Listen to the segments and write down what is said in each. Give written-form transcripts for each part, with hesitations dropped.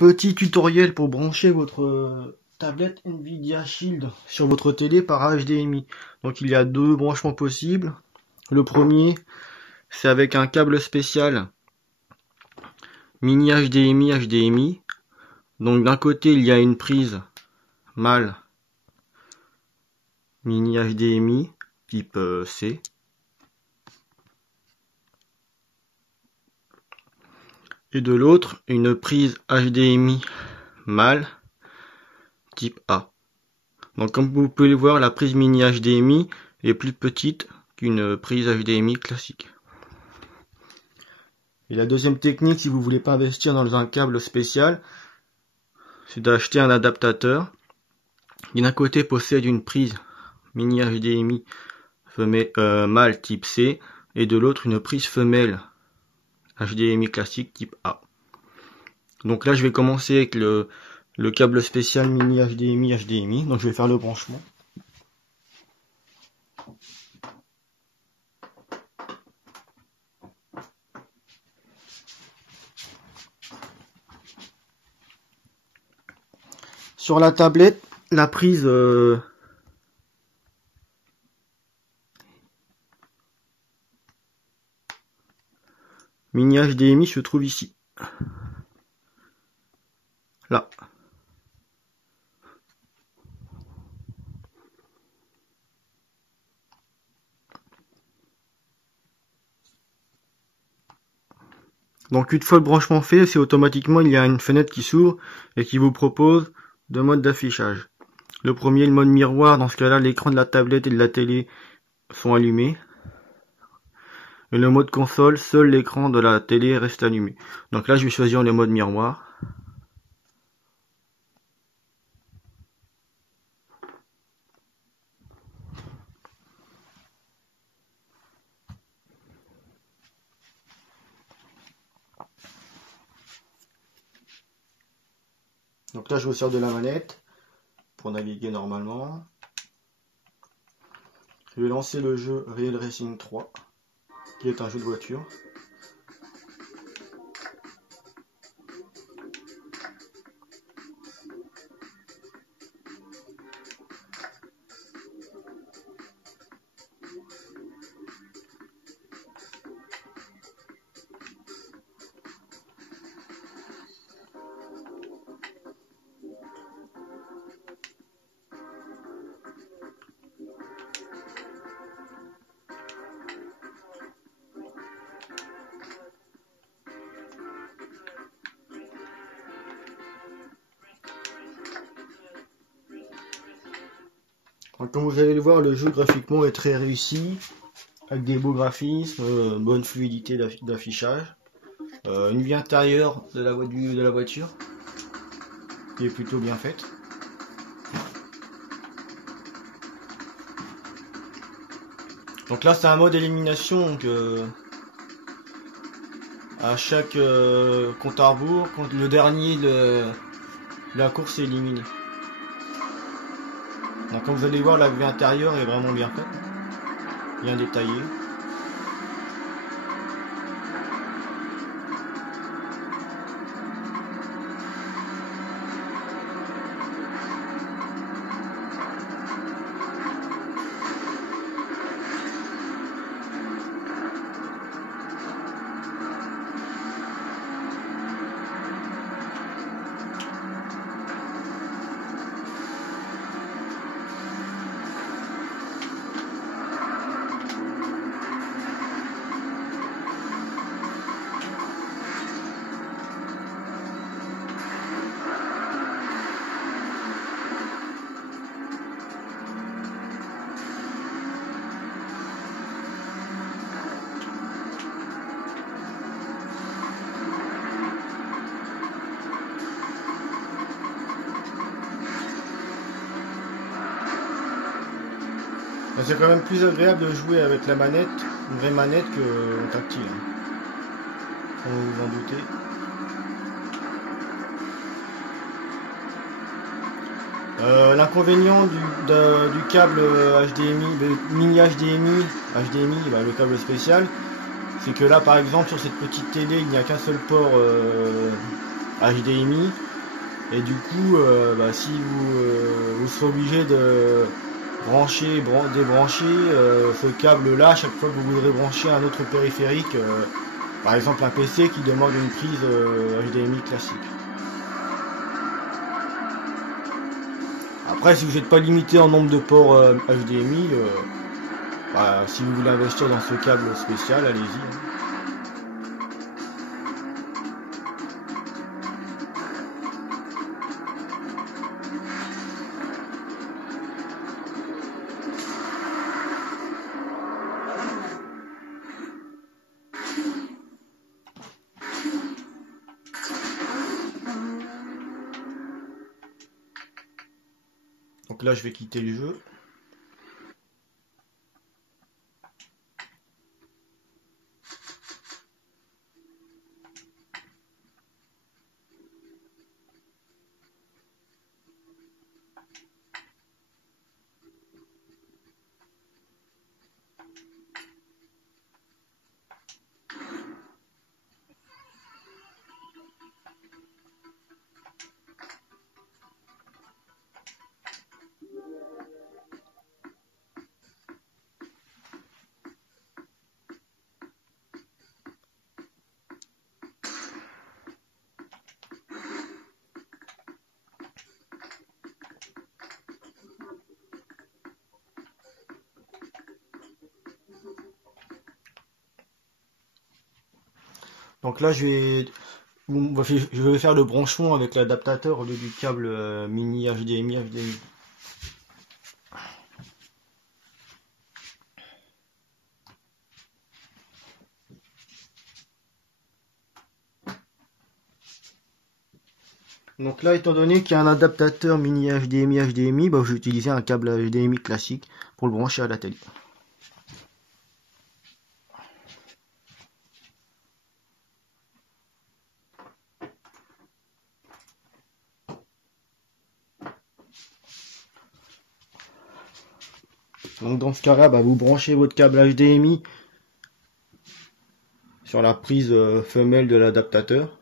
Petit tutoriel pour brancher votre tablette Nvidia Shield sur votre télé par HDMI. Donc il y a deux branchements possibles. Le premier, c'est avec un câble spécial mini HDMI. Donc d'un côté il y a une prise mâle mini HDMI type C. Et de l'autre, une prise HDMI mâle type A. Donc comme vous pouvez le voir, la prise mini HDMI est plus petite qu'une prise HDMI classique. Et la deuxième technique, si vous voulez pas investir dans un câble spécial, c'est d'acheter un adaptateur qui d'un côté possède une prise mini HDMI mâle type C et de l'autre une prise femelle HDMI classique type A. Donc là je vais commencer avec le câble spécial mini HDMI. Donc je vais faire le branchement. Sur la tablette, la prise mini HDMI se trouve ici. Là. Donc une fois le branchement fait, c'est automatiquement il y a une fenêtre qui s'ouvre et qui vous propose deux modes d'affichage. Le premier, le mode miroir, dans ce cas-là l'écran de la tablette et de la télé sont allumés. Et le mode console, seul l'écran de la télé reste allumé. Donc là je vais choisir le mode miroir. Donc là je me sers de la manette pour naviguer normalement. Je vais lancer le jeu Real Racing 3, qui est un jeu de voiture. Donc, comme vous allez le voir, le jeu graphiquement est très réussi, avec des beaux graphismes, bonne fluidité d'affichage, une vie intérieure de la voiture qui est plutôt bien faite. Donc là c'est un mode élimination, donc à chaque compte à rebours, quand le dernier de la course est éliminé. Donc comme vous allez voir, la vue intérieure est vraiment bien faite, bien détaillée. C'est quand même plus agréable de jouer avec la manette, une vraie manette, que tactile. Comme vous vous en doutez. L'inconvénient du câble HDMI, mini HDMI, le câble spécial, c'est que là par exemple sur cette petite télé il n'y a qu'un seul port HDMI Et du coup, si vous serez obligé de débrancher ce câble là chaque fois que vous voudrez brancher un autre périphérique, par exemple un PC qui demande une prise HDMI classique. Après, si vous n'êtes pas limité en nombre de ports HDMI, si vous voulez investir dans ce câble spécial, allez-y, hein. Donc là, je vais quitter le jeu. Donc là, je vais faire le branchement avec l'adaptateur au lieu du câble mini HDMI. Donc là, étant donné qu'il y a un adaptateur mini HDMI, je vais utiliser un câble HDMI classique pour le brancher à la télé. Donc dans ce cas-là, vous branchez votre câble HDMI sur la prise femelle de l'adaptateur.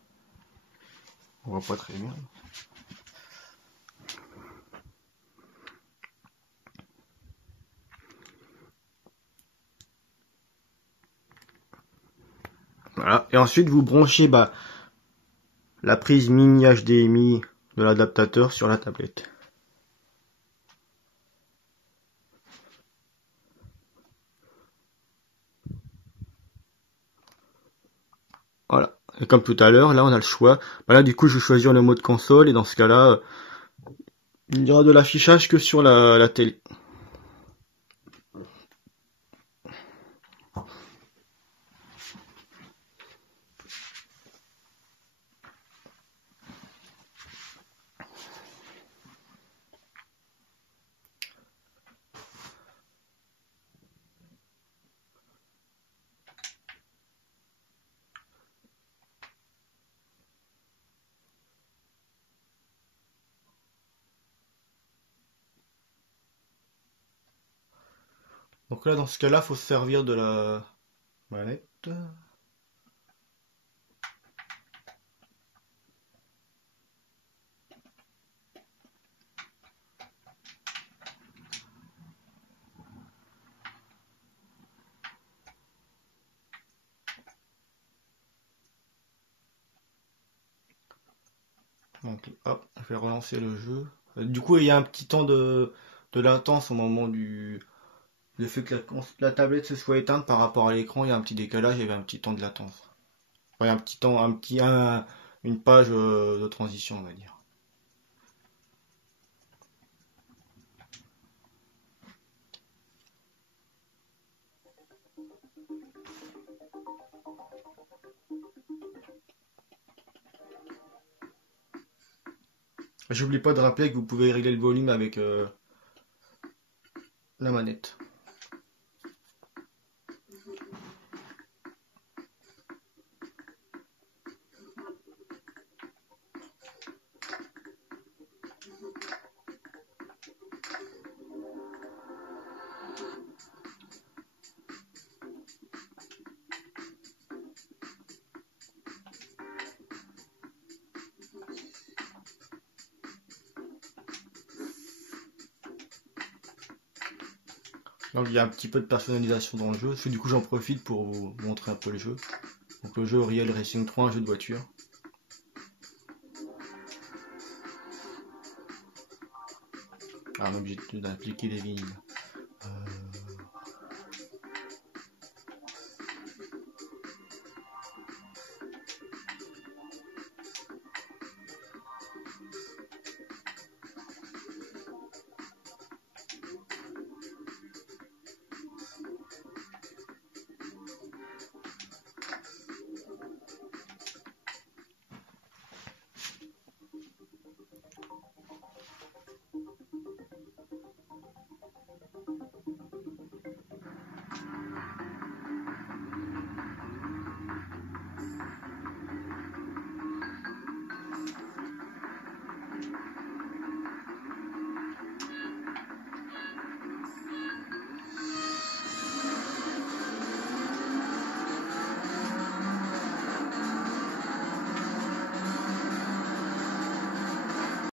On voit pas très bien. Voilà. Et ensuite, vous branchez la prise mini HDMI de l'adaptateur sur la tablette. Voilà. Et comme tout à l'heure, là on a le choix. Là du coup je vais choisir le mode console et dans ce cas-là, il n'y aura de l'affichage que sur la télé. Donc là dans ce cas-là, il faut se servir de la manette. Donc hop, je vais relancer le jeu. Du coup il y a un petit temps de latence au moment du fait que la tablette se soit éteinte par rapport à l'écran, il y a un petit décalage, il y avait un petit temps de latence. Ouais, un petit temps, une page de transition on va dire. J'oublie pas de rappeler que vous pouvez régler le volume avec la manette. Donc il y a un petit peu de personnalisation dans le jeu, du coup j'en profite pour vous montrer un peu le jeu. Donc le jeu Real Racing 3, un jeu de voiture. Ah, on est obligé d'appliquer des lignes.